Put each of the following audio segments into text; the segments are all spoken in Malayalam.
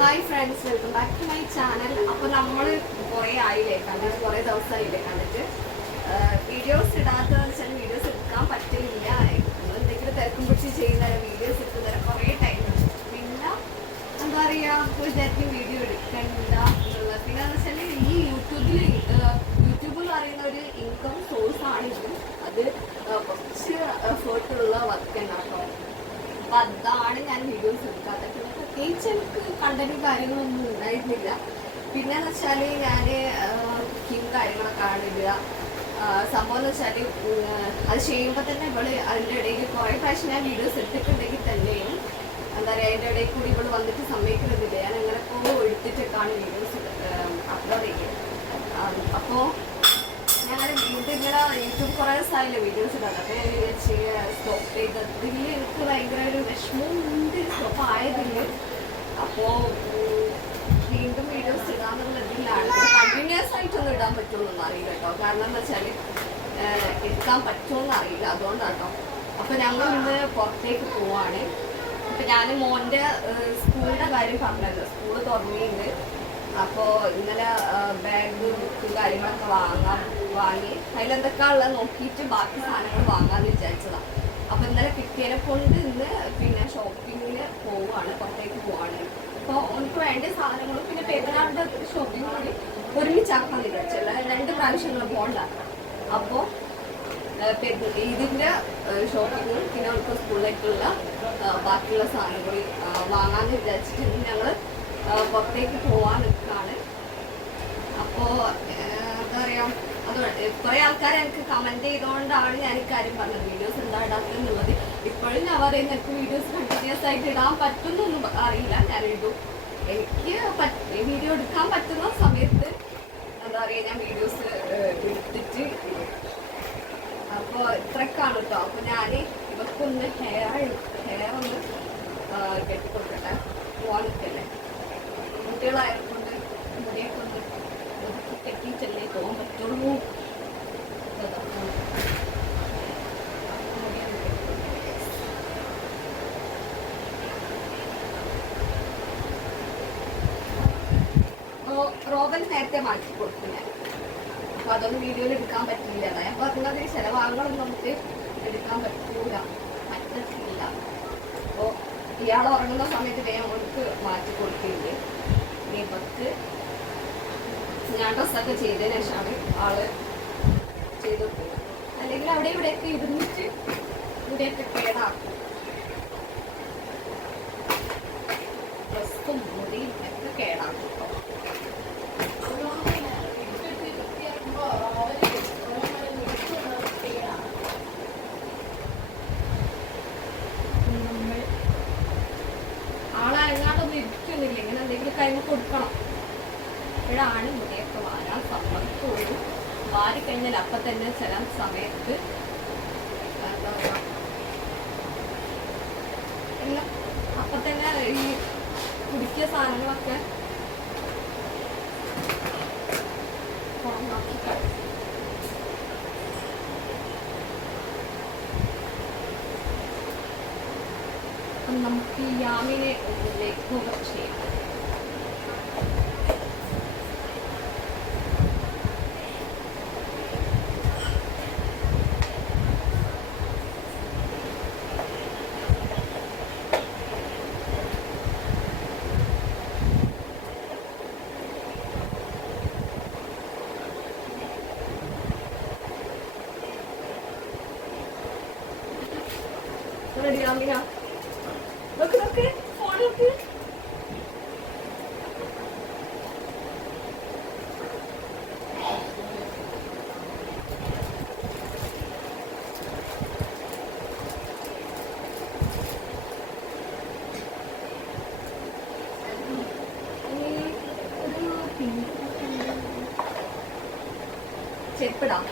Hi friends welcome back to my channel അപ്പോൾ നമ്മൾ കുറേ ആയില്ലേ? കണ്ടിട്ട് കുറേ ദിവസമായില്ലേ കണ്ടിട്ട്? വീഡിയോസ് ഇടാത്തതെന്ന് വെച്ചാൽ വീഡിയോസ് എടുക്കാൻ പറ്റില്ല. എന്തെങ്കിലും തിരക്കും പിടിച്ച് ചെയ്യുന്ന വീഡിയോസ് എടുക്കുന്ന കുറേ ടൈം പിന്നെ എന്താ പറയുക വിചാരിക്കും വീഡിയോ എടുക്കണ്ട എന്നുള്ളത്. പിന്നെ എന്ന് വെച്ചാൽ ഈ യൂട്യൂബിൽ യൂട്യൂബ് എന്ന് പറയുന്ന ഒരു ഇൻകം സോഴ്സ് ആണെങ്കിലും അത് കുറച്ച് എഫേർട്ടുള്ള വർക്ക് കേട്ടോ അപ്പൊ അതാണ് ഞാൻ വീഡിയോസ് എടുക്കാത്തത്. പിന്നെ പ്രത്യേകിച്ച് എനിക്ക് കണ്ടന്റും കാര്യങ്ങളൊന്നും ഉണ്ടായിരുന്നില്ല പിന്നെ എന്ന് വെച്ചാൽ ഞാൻ കുക്കിങ് കാര്യങ്ങളൊക്കെ ആ, സംഭവം എന്ന് വെച്ചാൽ അത് ചെയ്യുമ്പോൾ തന്നെ ഇവൾ അതിന്റെ ഇടയിൽ കുറേ പ്രാവശ്യം ഞാൻ വീഡിയോസ് എടുത്തിട്ടുണ്ടെങ്കിൽ തന്നെയും എന്താ പറയുക അതിന്റെ ഇടയിൽ കൂടി ഇവൾ വന്നിട്ട് സമ്മതിക്കുന്നില്ല ഞാൻ അങ്ങനെ പോകുമ്പോൾ എടുത്തിട്ടൊക്കെയാണ് വീഡിയോസ് അപ്ലോഡ് ചെയ്യുന്നത്. അപ്പോൾ ഞാൻ വീണ്ടും ഇങ്ങനെ യൂട്യൂബ് കുറേ ദിവസമായില്ല വീഡിയോസ് ഇടാൻ അപ്പോൾ ഞാൻ വിചാരിച്ച് സ്റ്റോപ്പ് ചെയ്തതിൽ എനിക്ക് ഭയങ്കര ഒരു വിഷമവും ഉണ്ട് സ്റ്റോപ്പ് ആയതിൽ അപ്പോൾ വീണ്ടും വീഡിയോസ് ഇടാന്നുള്ള ഇതിലാണ് കണ്ടിന്യൂസ് ആയിട്ടൊന്നും ഇടാൻ പറ്റുമെന്നൊന്നും അറിയില്ല കേട്ടോ. കാരണം എന്താ വെച്ചാൽ എടുക്കാൻ പറ്റുമെന്ന് അറിയില്ല. അതുകൊണ്ടാട്ടോ അപ്പോൾ ഞങ്ങൾ ഇന്ന് പുറത്തേക്ക് പോവാണ്. അപ്പോൾ ഞാൻ മോന്റെ സ്കൂളിന്റെ കാര്യം പറഞ്ഞല്ലോ. സ്കൂൾ തുറന്നിട്ടുണ്ട്. അപ്പോൾ ഇന്നലെ ബാഗ് ബുക്ക് കാര്യങ്ങളൊക്കെ വാങ്ങാൻ വാങ്ങി. അതിലെന്തൊക്കെ ഉള്ളത് നോക്കിയിട്ട് ബാക്കി സാധനങ്ങൾ വാങ്ങാമെന്ന് വിചാരിച്ചതാണ് അപ്പോൾ ഇന്നലെ കിട്ടിയതിനെ കൊണ്ട് ഇന്ന് പിന്നെ ഷോപ്പിങ്ങിന് പോവുകയാണ് പുറത്തേക്ക് പോവാണ്. എനിക്ക് വേണ്ട സാധനങ്ങളും പിന്നെ പെരുന്നാളുടെ ഷോപ്പിംഗ് കൂടി ഒരുമിച്ചാക്കാൻ വിചാരിച്ചല്ല രണ്ട് പ്രാവശ്യങ്ങൾ പോകണ്ട അപ്പോൾ ഇതിന്റെ ഷോപ്പിങ്ങും പിന്നെ അവർക്ക് സ്കൂളിലേക്കുള്ള ബാക്കിയുള്ള സാധനങ്ങളും വാങ്ങാമെന്ന് വിചാരിച്ചിട്ട് ഞങ്ങൾ പുറത്തേക്ക് പോവാൻ നിൽക്കുകയാണ് അപ്പോൾ എന്താ പറയുക അതുകൊണ്ട് കുറേ ആൾക്കാർ എനിക്ക് കമന്റ് ചെയ്തുകൊണ്ടാണ് ഞാൻ ഇക്കാര്യം പറഞ്ഞത്. വീഡിയോസ് എന്താ ഇടാത്തെന്നുള്ളത് ഇപ്പോഴും ഞാൻ പറയുന്നത് എനിക്ക് വീഡിയോസ് കണ്ടിന്യൂസ് ആയിട്ട് ഇടാൻ പറ്റുന്നൊന്നും അറിയില്ല. ഞാൻ ഇടും. എനിക്ക് വീഡിയോ എടുക്കാൻ പറ്റുന്ന സമയത്ത് എന്താ പറയുക ഞാൻ വീഡിയോസ് എടുത്തിട്ട് അപ്പോൾ ഇത്രക്കാണ് കേട്ടോ അപ്പോൾ ഞാൻ ഇവർക്കൊന്ന് ഹെയർ ഹെയർ ഒന്ന് കെട്ടിക്കൊടുക്കട്ടെ. പോവാൻ നിൽക്കല്ലേ കുട്ടികളായതുകൊണ്ട് മുടിയൊക്കെ ഒന്ന് കെട്ടിച്ചല്ലേ പോകാൻ പറ്റുള്ളൂ അപ്പോൾ ദാ, മുടിയൊന്ന് കെട്ടിക്കൊടുക്കട്ടെ. റോ- നേരത്തെ മാറ്റി കൊടുത്തു. ഞാൻ അതൊന്നും വീഡിയോയിൽ എടുക്കാൻ പറ്റില്ല ഞാൻ പറഞ്ഞത് ചില ഭാഗങ്ങളൊന്നും നമുക്ക് എടുക്കാൻ പറ്റൂല. പറ്റത്തില്ല. അപ്പോ ഇയാൾ ഉറങ്ങുന്ന സമയത്ത് ഞാൻ ഓൾക്ക് മാറ്റി കൊടുക്കുന്നുണ്ട് ഇനി പത്ത് ഞാൻ ഡ്രസ്സൊക്കെ ചെയ്തതിന് ശേഷമാണ് ആൾ ചെയ്തു അല്ലെങ്കിൽ അവിടെ ഇവിടെയൊക്കെ ഇരുന്നിട്ട് ഇവിടെയൊക്കെ കേടാക്കും. ഡ്രസ്സും മുടിയും ഒക്കെ കേടാക്കും കേട്ടോ നമ്മൾ ആളനങ്ങാണ്ടൊന്നും ഇരിക്കുന്നില്ല ഇങ്ങനെ എന്തെങ്കിലും കഴിഞ്ഞ് കൊടുക്കണം ഇപ്പോഴാണ് മുടിയൊക്കെ വാരാൻ സമ്മതിക്കുള്ളൂ വാരി കഴിഞ്ഞാൽ അപ്പം തന്നെ ചില സമയത്ത് അപ്പം തന്നെ ഈ കുടിക്കിയ സാധനങ്ങളൊക്കെ നമുക്ക് യാമിനെ ഒന്നിലേക്ക് ചെയ്യാം. യാമിന നോക്ക് നോക്ക്. ഫോൺ നോക്ക്. ചെരുപ്പിടാം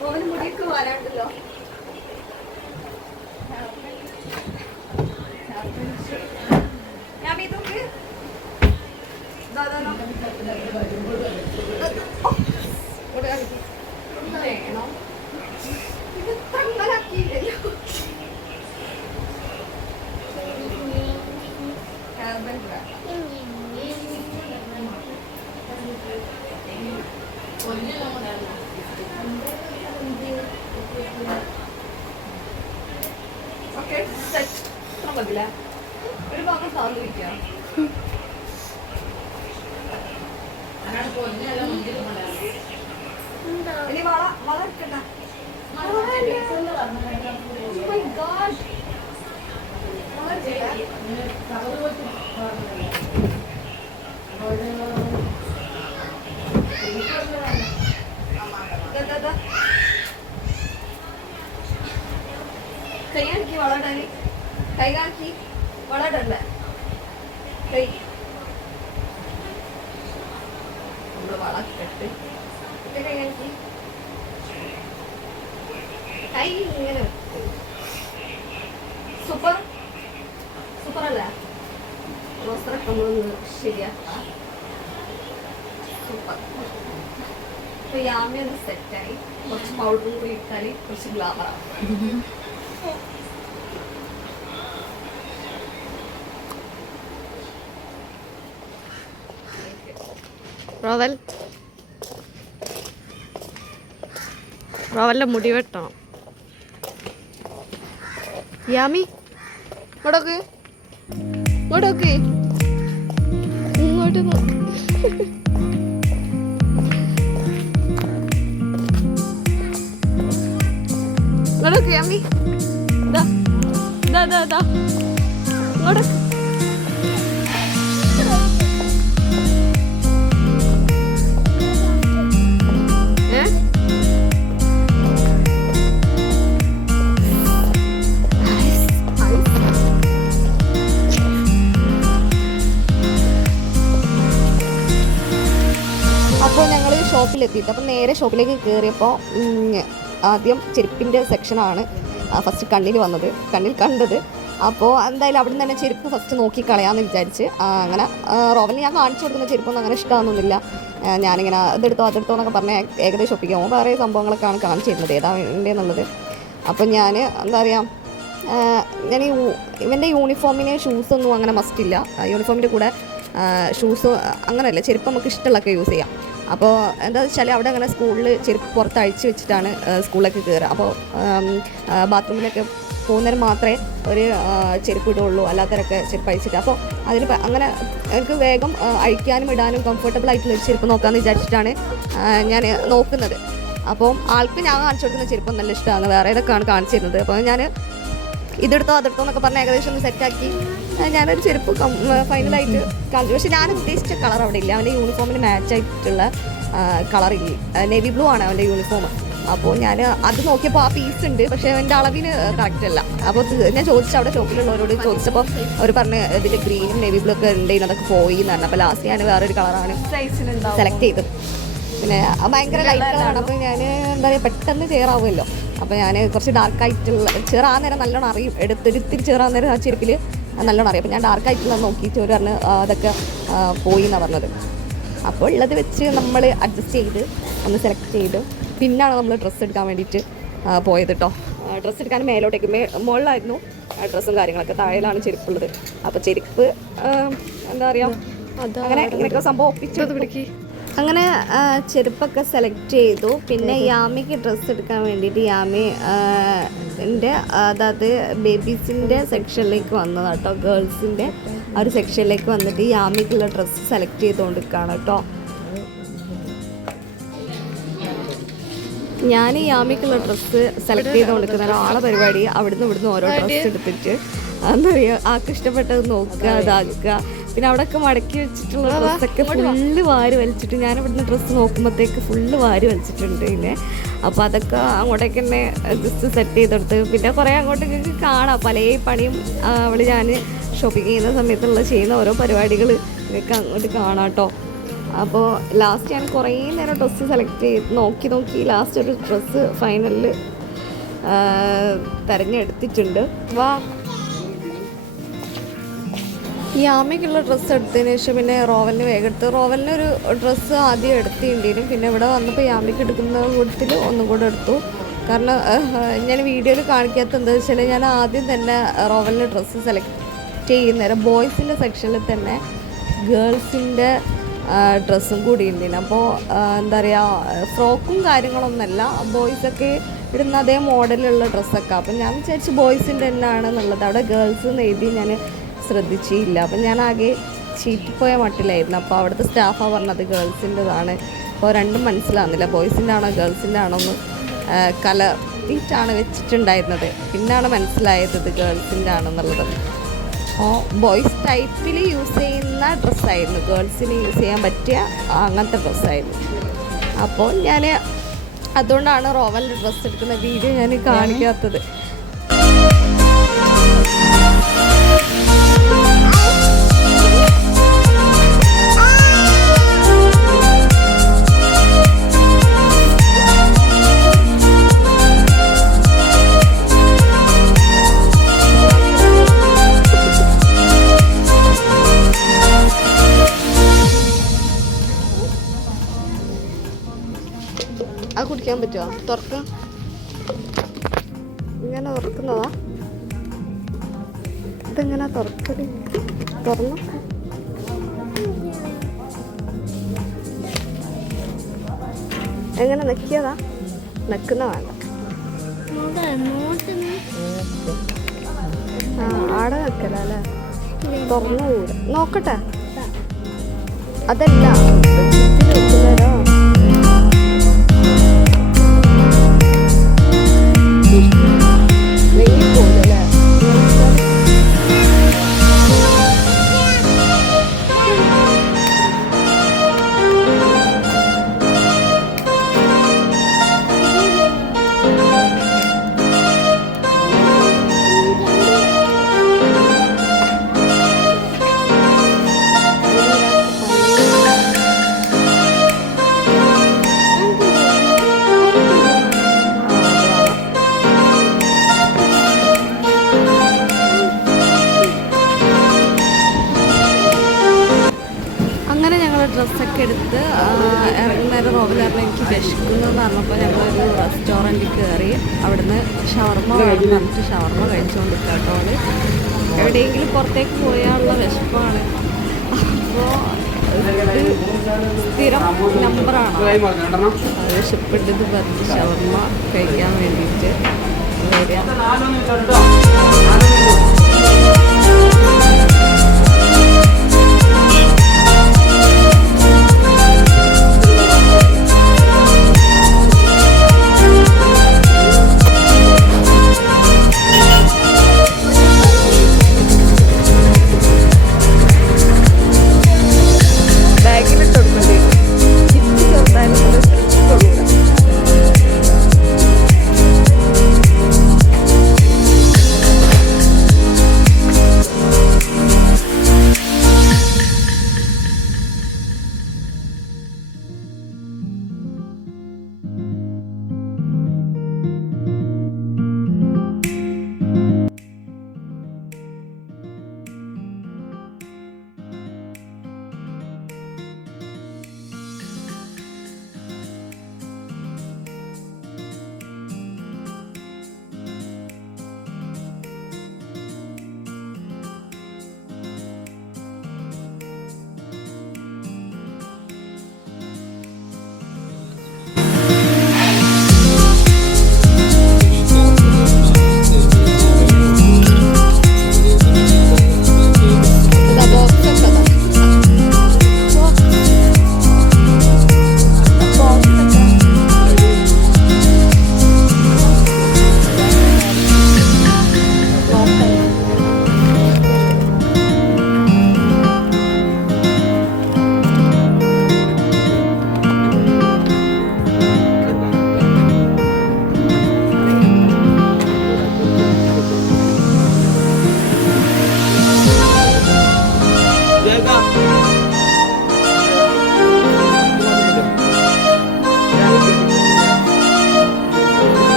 ഓവന് മുടിയൊക്കെ വരാണ്ടല്ലോ? മതില്ലേ? ഒരു ഭാഗം താഴ്ന്നു വയ്ക്കാം ഇനി വള വള എടുക്കണ്ട Oh. കൈ കാണിക്ക് വള ഇടാന്. കൈ കാണിക്ക് വള ഇടണ്ടേ കൈ. നമ്മൾ വള കെട്ട് ഇട്ട് കൈ കാണിക്ക് കൈ ഇങ്ങനെ. Super super. അല്ലേ വസ്ത്രമൊക്കെ നമ്മളൊന്ന് ശരിയാക്കാം. സൂപ്പർ. ഇപ്പൊ യാമി ഒന്ന് സെറ്റായി കുറച്ച് പൗഡറും കൂടി ഇട്ടാൽ കുറച്ച് ഗ്ലാമറാവും റോവൽ. റോവലിന്റെ മുടി വെട്ടണം. യാമി ഇങ്ങോട്ടോക്ക്. ഇങ്ങോട്ടോക്ക്. ഇങ്ങോട്ട് ഇങ്ങോട്ടോക്ക് യാമി. ഇതാ ഇതാ ഇതാ ഇങ്ങോട്ടോക്ക് ഷോപ്പിലെത്തിയിട്ട്. അപ്പം നേരെ ഷോപ്പിലേക്ക് കയറിയപ്പോൾ ആദ്യം ചെരുപ്പിന്റെ സെക്ഷനാണ് ഫസ്റ്റ് കണ്ണിൽ വന്നത് കണ്ണിൽ കണ്ടത്. അപ്പോൾ എന്തായാലും അവിടെ നിന്ന് തന്നെ ചെരുപ്പ് ഫസ്റ്റ് നോക്കി കളയാമെന്ന് വിചാരിച്ച് അങ്ങനെ റോവലിന് ഞാൻ കാണിച്ചു കൊടുക്കുന്ന ചെരുപ്പൊന്നും അങ്ങനെ ഇഷ്ടമാണെന്നില്ല ഞാനിങ്ങനെ അതെടുത്തോ അതെടുത്തോ എന്നൊക്കെ പറഞ്ഞ് ഏകദേശം ഏകദേശം ഒപ്പിക്കുമോ വേറെ സംഭവങ്ങളൊക്കെയാണ് കാണിച്ചു തരുന്നത്. ഏതാ വേണ്ടതെന്നുള്ളത് അപ്പം ഞാൻ എന്താ പറയുക ഞാൻ ഇവന്റെ യൂണിഫോമിന് ഷൂസൊന്നും അങ്ങനെ മസ്റ്റില്ല യൂണിഫോമിന്റെ കൂടെ ഷൂസ് അങ്ങനെയല്ല ചെരുപ്പ് നമുക്ക് ഇഷ്ടമുള്ളതൊക്കെ യൂസ് ചെയ്യാം. അപ്പോൾ എന്താ വെച്ചാൽ അവിടെ അങ്ങനെ സ്കൂളിൽ ചെരുപ്പ് പുറത്ത് അഴിച്ചു വെച്ചിട്ടാണ് സ്കൂളിലേക്ക് കയറുക അപ്പോൾ ബാത്റൂമിലൊക്കെ പോകുന്നവർ മാത്രമേ ഒരു ചെരുപ്പ് ഇടുള്ളൂ അല്ലാത്തവരൊക്കെ ചെരുപ്പ് അഴിച്ചിട്ട്. അപ്പോൾ അതിന് അങ്ങനെ എനിക്ക് വേഗം അഴിക്കാനും ഇടാനും കംഫർട്ടബിൾ ആയിട്ടുള്ള ഒരു ചെരുപ്പ് നോക്കാമെന്ന് വിചാരിച്ചിട്ടാണ് ഞാൻ നോക്കുന്നത്. അപ്പം ആൾക്ക് ഞാൻ കാണിച്ചു കൊടുക്കുന്ന ചെരുപ്പം നല്ല ഇഷ്ടമാണ്. വേറെ ഏതൊക്കെയാണ് കാണിച്ചിരുന്നത് അപ്പോൾ ഞാൻ ഇതെടുത്തോ അതെടുത്തോ എന്നൊക്കെ പറഞ്ഞ് ഏകദേശം ഒന്ന് സെറ്റാക്കി ഞാനൊരു ചെരുപ്പ് ഫൈനലായിട്ട് കാണിച്ചു. പക്ഷെ ഞാൻ ഉദ്ദേശിച്ച കളർ അവിടെ ഇല്ല. അവന്റെ യൂണിഫോമിന് മാച്ച് ആയിട്ടുള്ള കളർ ഇല്ല. നേവി ബ്ലൂ ആണ് അവന്റെ യൂണിഫോം അപ്പോൾ ഞാൻ അത് നോക്കിയപ്പോൾ ആ പീസ് ഉണ്ട് പക്ഷേ എന്റെ അളവിന് കറക്റ്റ് അല്ല. അപ്പോൾ ഞാൻ ചോദിച്ചു അവിടെ ഷോപ്പിലുള്ളവരോട് ചോദിച്ചപ്പോൾ അവർ പറഞ്ഞ് ഇതിന്റെ ഗ്രീനും നേവി ബ്ലൂ ഒക്കെ ഉണ്ട് അതൊക്കെ പോയി എന്ന് പറഞ്ഞു. അപ്പോൾ ലാസ്റ്റ് ഞാൻ വേറൊരു കളറാണ് സെലക്ട് ചെയ്തത്. പിന്നെ ഭയങ്കര ലൈറ്റ് കളറാണ് അപ്പോൾ ഞാൻ എന്താ പറയുക പെട്ടെന്ന് ചേറാവുമല്ലോ. അപ്പോൾ ഞാൻ കുറച്ച് ഡാർക്കായിട്ടുള്ള ചേറാൻ നേരം നല്ലോണം അറിയും. എടുത്തൊരുത്തിരി ചേറാൻ നേരം ആ ചെരുപ്പിൽ നല്ലോണം അറിയാം. അപ്പം ഞാൻ ഡാർക്ക് ആയിട്ടുള്ളത് നോക്കിയിട്ട് ഒരു പറഞ്ഞ് അതൊക്കെ പോയി എന്നാണ് പറഞ്ഞത്. അപ്പോൾ ഉള്ളത് വെച്ച് നമ്മൾ അഡ്ജസ്റ്റ് ചെയ്ത് ഒന്ന് സെലക്ട് ചെയ്ത് പിന്നാണ് നമ്മൾ ഡ്രസ്സ് എടുക്കാൻ വേണ്ടിയിട്ട് പോയത് കേട്ടോ ഡ്രസ്സ് എടുക്കാൻ മേലോട്ടേക്ക് മേ മുകളിലായിരുന്നു ഡ്രസ്സും കാര്യങ്ങളൊക്കെ താഴെയിലാണ് ചെരുപ്പുള്ളത്. അപ്പോൾ ചെരുപ്പ് എന്താ പറയുക അങ്ങനെ ഇങ്ങനെയൊക്കെ സംഭവം ഒപ്പിച്ചത് പിടിക്ക്. അങ്ങനെ ചെറുപ്പൊക്കെ ചെരുപ്പൊക്കെ സെലക്ട് ചെയ്തു. പിന്നെ യാമിക്ക് ഡ്രസ്സ് എടുക്കാൻ വേണ്ടിയിട്ട് യാമി എന്റെ ന്റെ അതായത് ബേബീസിന്റെ സെക്ഷനിലേക്ക് വന്നത് കേട്ടോ ഗേൾസിന്റെ ആ ഒരു സെക്ഷനിലേക്ക് വന്നിട്ട് യാമിക്കുള്ള ഡ്രസ്സ് സെലക്ട് ചെയ്തുകൊണ്ടിരിക്കുകയാണ് കേട്ടോ. ഞാൻ ഈ യാമിക്കുള്ള ഡ്രസ്സ് സെലക്ട് ചെയ്ത് കൊടുക്കുന്ന ഒരാളെ പരിപാടി അവിടുന്ന് ഇവിടുന്ന് ഓരോ ഡ്രസ്സ് എടുത്തിട്ട് എന്താ പറയുക ആൾക്ക് ഇഷ്ടപ്പെട്ടത് നോക്കുക ഇതാക്കുക. പിന്നെ അവിടെയൊക്കെ മടക്കി വെച്ചിട്ടുള്ള ഡ്രസ്സൊക്കെ ഫുള്ള് വാരി വലിച്ചിട്ട് ഞാൻ ഇവിടുന്ന് ഡ്രസ്സ് നോക്കുമ്പോഴത്തേക്ക് ഫുള്ള് വാരി വലിച്ചിട്ടുണ്ട് പിന്നെ അപ്പോൾ അതൊക്കെ അങ്ങോട്ടേക്ക് തന്നെ ജസ്റ്റ് സെറ്റ് ചെയ്തെടുത്ത്. പിന്നെ കുറേ അങ്ങോട്ടേക്ക് കാണാം. പല പണിയും അവിടെ ഞാൻ ഷോപ്പിംഗ് ചെയ്യുന്ന സമയത്തുള്ള ചെയ്യുന്ന ഓരോ പരിപാടികൾ ഇതൊക്കെ അങ്ങോട്ട് കാണാം കേട്ടോ അപ്പോൾ ലാസ്റ്റ് ഞാൻ കുറേ നേരം ഡ്രസ്സ് സെലക്ട് ചെയ്ത് നോക്കി നോക്കി ലാസ്റ്റ് ഒരു ഡ്രസ്സ് ഫൈനലിൽ തിരഞ്ഞെടുത്തിട്ടുണ്ട്. വാ. ഈ ആമയ്ക്കുള്ള ഡ്രസ്സ് എടുത്തതിന് ശേഷം പിന്നെ റോവലിന് വേഗം എടുത്ത്. റോവലിന് ഒരു ഡ്രസ്സ് ആദ്യം എടുത്തിട്ടുണ്ടായിരുന്നു. പിന്നെ ഇവിടെ വന്നപ്പോൾ ഈ ആമയ്ക്ക് എടുക്കുന്ന കൂട്ടത്തിൽ ഒന്നും കൂടെ എടുത്തു. കാരണം ഞാൻ വീഡിയോയിൽ കാണിക്കാത്ത എന്താ വെച്ചാൽ ഞാൻ ആദ്യം തന്നെ റോവലിന് ഡ്രസ്സ് സെലക്ട് ചെയ്യുന്നേരം ബോയ്സിന്റെ സെക്ഷനിൽ തന്നെ ഗേൾസിന്റെ ഡ്രസ്സും കൂടി ഉണ്ടിന് അപ്പോൾ എന്താ പറയുക ഫ്രോക്കും കാര്യങ്ങളൊന്നുമല്ല. ബോയ്സൊക്കെ ഇടുന്ന അതേ മോഡലുള്ള ഡ്രസ്സൊക്കെ. അപ്പം ഞാൻ വിചാരിച്ചു ബോയ്സിന്റെ തന്നെയാണ് എന്നുള്ളത് അവിടെ ഗേൾസ് എഴുതി ഞാൻ ശ്രദ്ധിച്ചില്ല അപ്പം ഞാൻ ആകെ ചീറ്റിപ്പോയ മട്ടിലായിരുന്നു. അപ്പോൾ അവിടുത്തെ സ്റ്റാഫാണ് പറഞ്ഞത് ഗേൾസിന്റെതാണ്. അപ്പോൾ രണ്ടും മനസ്സിലാവുന്നില്ല. ബോയ്സിന്റെ ആണോ ഗേൾസിന്റെ ആണോ എന്ന് കലർത്തിയിട്ടാണ് വെച്ചിട്ടുണ്ടായിരുന്നത്. പിന്നാണ് മനസ്സിലായത് ഇത് ഗേൾസിന്റെ ആണെന്നുള്ളത് ബോയ്സ് ടൈപ്പിൽ യൂസ് ചെയ്യുന്ന ഡ്രസ്സായിരുന്നു ഗേൾസിന് യൂസ് ചെയ്യാൻ പറ്റിയ അങ്ങനത്തെ ഡ്രസ്സായിരുന്നു അപ്പോൾ ഞാൻ അതുകൊണ്ടാണ് റോവൽ ഡ്രസ്സ് എടുക്കുന്ന വീഡിയോ ഞാൻ കാണിക്കാത്തത്. അത് കുടിക്കാൻ പറ്റുമോ തുറക്ക. ഇങ്ങനെ തുറക്കുന്നതാ. ഇതെങ്ങനെ തുറക്കൽ തുറന്നു. എങ്ങനെ നെക്കിയതാ? നെക്കുന്ന വേണ്ട ആ ആടെ വെക്കല അല്ലേ? തുറന്നു കൂടെ. നോക്കട്ടെ. അതല്ല. എടുത്ത് ഇറങ്ങുന്നേരം റോബിലാറിന് എനിക്ക് വിശക്കുന്നു എന്ന് പറഞ്ഞപ്പോൾ ഒരു റെസ്റ്റോറന്റിൽ കയറി അവിടുന്ന് ഷവർമ്മ വേണം പറഞ്ഞിട്ട് ഷവർമ്മ കഴിച്ചുകൊണ്ടിരിക്കുക കേട്ടോ എവിടെയെങ്കിലും പുറത്തേക്ക് പോയാലുള്ള വിശപ്പാണ്. അപ്പോൾ സ്ഥിരം നമ്പറാണ്. വിശപ്പിട്ടത് പറഞ്ഞ് ഷവർമ്മ കഴിക്കാൻ വേണ്ടിയിട്ട് വരിക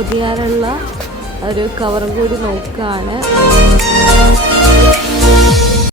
പൊതിയാനുള്ള ഒരു കവറും കൂടി നോക്കുകയാണ്.